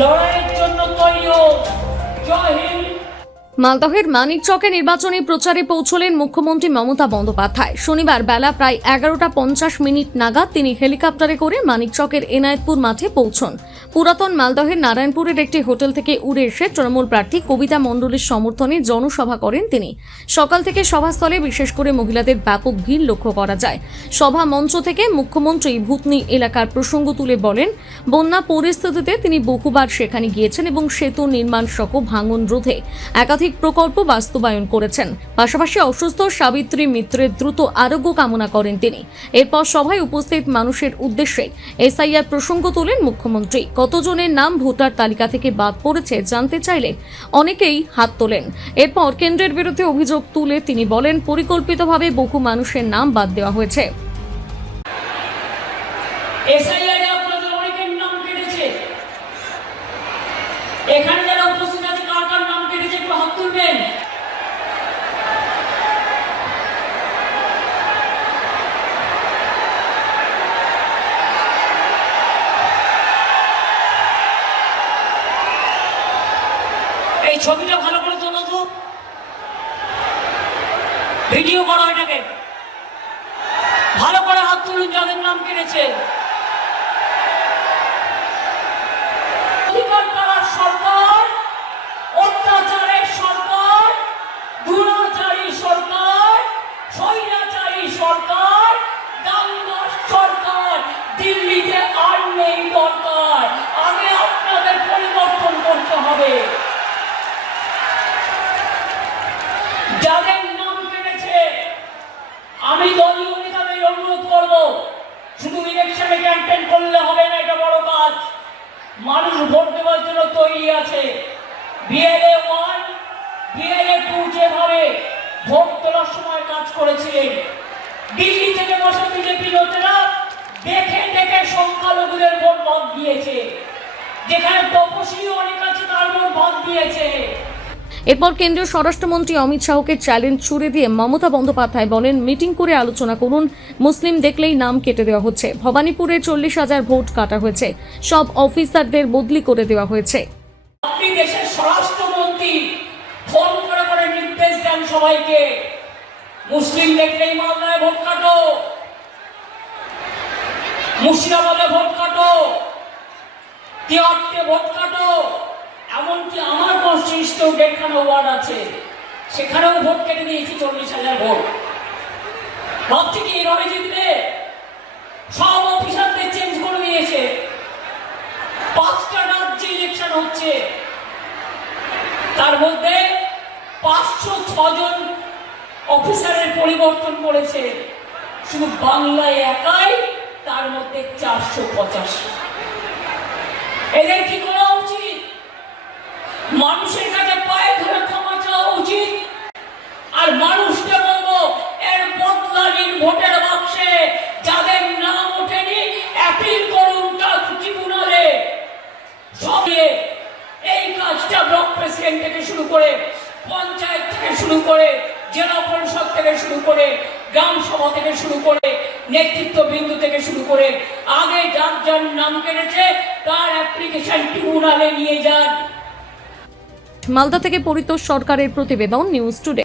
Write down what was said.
লড়াইয়ের জন্য তৈরি হোক। জয় হিন্দ। মালদহের মানিকচকে নির্বাচনী প্রচারে পৌঁছলেন মুখ্যমন্ত্রী মমতা বন্দ্যোপাধ্যায়। শনিবার বেলা প্রায় 11:50 নাগাদ তিনি হেলিকপ্টারে করে মানিকচকের এনায়েতপুর মাঠে পৌঁছন। পুরাতন মালদহের নারায়ণপুরের একটি হোটেল থেকে উড়ে এসে তৃণমূল প্রার্থী কবিতা মণ্ডলের সমর্থনে জনসভা করেন তিনি। সকাল থেকে সভাস্থলে বিশেষ করে মহিলাদের ব্যাপক ভিড় লক্ষ্য করা যায়। সভা মঞ্চ থেকে মুখ্যমন্ত্রী ভূতনি এলাকার প্রসঙ্গ তুলে বলেন, বন্যা পরিস্থিতিতে তিনি বহুবার সেখানে গিয়েছেন এবং সেতু নির্মাণ সহ ভাঙন রোধে একাধিক প্রকল্প বাস্তবায়ন করেছেন। পাশাপাশি অসুস্থ সাবিত্রী মিত্রের দ্রুত আরোগ্য কামনা করেন তিনি। এরপর সভায় উপস্থিত মানুষের উদ্দেশ্যে এসআইআর প্রসঙ্গ তোলেন মুখ্যমন্ত্রী। কতজনের নাম ভোটার তালিকা থেকে বাদ পড়েছে জানতে চাইলে অনেকেই হাত তোলেন। এরপর কেন্দ্রের বিরুদ্ধে অভিযোগ তুলে তিনি বলেন, পরিকল্পিতভাবে বহু মানুষের নাম বাদ দেওয়া হয়েছে। এসআইআরে আপনাদের অনেকের নাম কেটেছে। এখানে যারা উপস্থিত আছে কার কার নাম কেটেছে একটু হাত তুলবেন। এই ছবিটা ভালো করে তোলো তো, ভিডিও করো এটাকে। ভালো করে হাত তুলুন যাদের নাম কেটেছে। সরকার, অত্যাচারের সরকার, দুরাচারী সরকার, স্বৈরাচারী সরকার, দাঙ্গার সরকার দিল্লিতে আর নেই দরকার। আগে আপনাদের পরিবর্তন করতে হবে। যাদের নাম কেটেছে আমি দলীয় নেতাদের অনুরোধ করব, শুধু ইলেকশনে ক্যাম্পেইন করলে হবে না, এটা বড় কাজ। মানুষ ভোট দেওয়ার জন্য তৈরি আছে। বিএলএ 1, বিএলএ 2 যেভাবে ভোট তোলার সময় কাজ করেছিলেন, দিল্লি থেকে বসে বিজেপি নেতারা দেখে দেখে সংখ্যালঘুদের ভোট বাদ দিয়েছে। যেখানে তপশিলি অনেক আছে তার ভোট বাদ দিয়েছে। এরপর কেন্দ্রীয় স্বরাষ্ট্রমন্ত্রী অমিত শাহকে চ্যালেঞ্জ ছুড়ে দিয়ে মমতা বন্দ্যোপাধ্যায় বলেন, মিটিং করে আলোচনা করুন, মুসলিম দেখলেই নাম কেটে দেওয়া হচ্ছে। ভবানীপুরে 40,000 ভোট কাটা হয়েছে, সব অফিসারদের বদলি করে দেওয়া হয়েছে। আপনি দেশের স্বরাষ্ট্রমন্ত্রী, ফোন করে করে নির্দেশ দেন সবাইকে, মুসলিম দেখলেই মালদায় ভোট কাটো, মুর্শিদাবাদে ভোট কাটো, তিহাটে ভোট কাটো। এমনকি আমার কনস্টিটিউশনেও 1.5 ওয়ার্ড আছে, সেখানেও ভোট কেটে দিয়েছি 40,000 ভোট। ভাবছি কি এইভাবে জিতবে? সব অফিসারদের চেঞ্জ করে দিয়েছে। 5টা রাজ্যে ইলেকশন হচ্ছে, তার মধ্যে 506 জন অফিসারের পরিবর্তন করেছে। শুধু বাংলায় একাই তার মধ্যে 485। এদের কি করা উচিত? মানুষের কাছে পায়ে ধরে ক্ষমা চাওয়া উচিত। আর মানুষকে বলবো, এর বদলা নিন ভোটের বাক্সে। যাদের নাম ওঠেনি অ্যাপিল করুন ট্রিব্যুনালে। সবে এই কাজটা ব্লক প্রেসিডেন্ট থেকে শুরু করে, পঞ্চায়েত থেকে শুরু করে, জেলা পরিষদ থেকে শুরু করে, গ্রাম সভা থেকে শুরু করে, নেতৃত্ব বিন্দু থেকে শুরু করে, আগে যার যার নাম কেটেছে তার অ্যাপ্লিকেশন ট্রিব্যুনালে নিয়ে যান। মালদা থেকে পরিতোষ সরকারের প্রতিবেদন, নিউজ টুডে।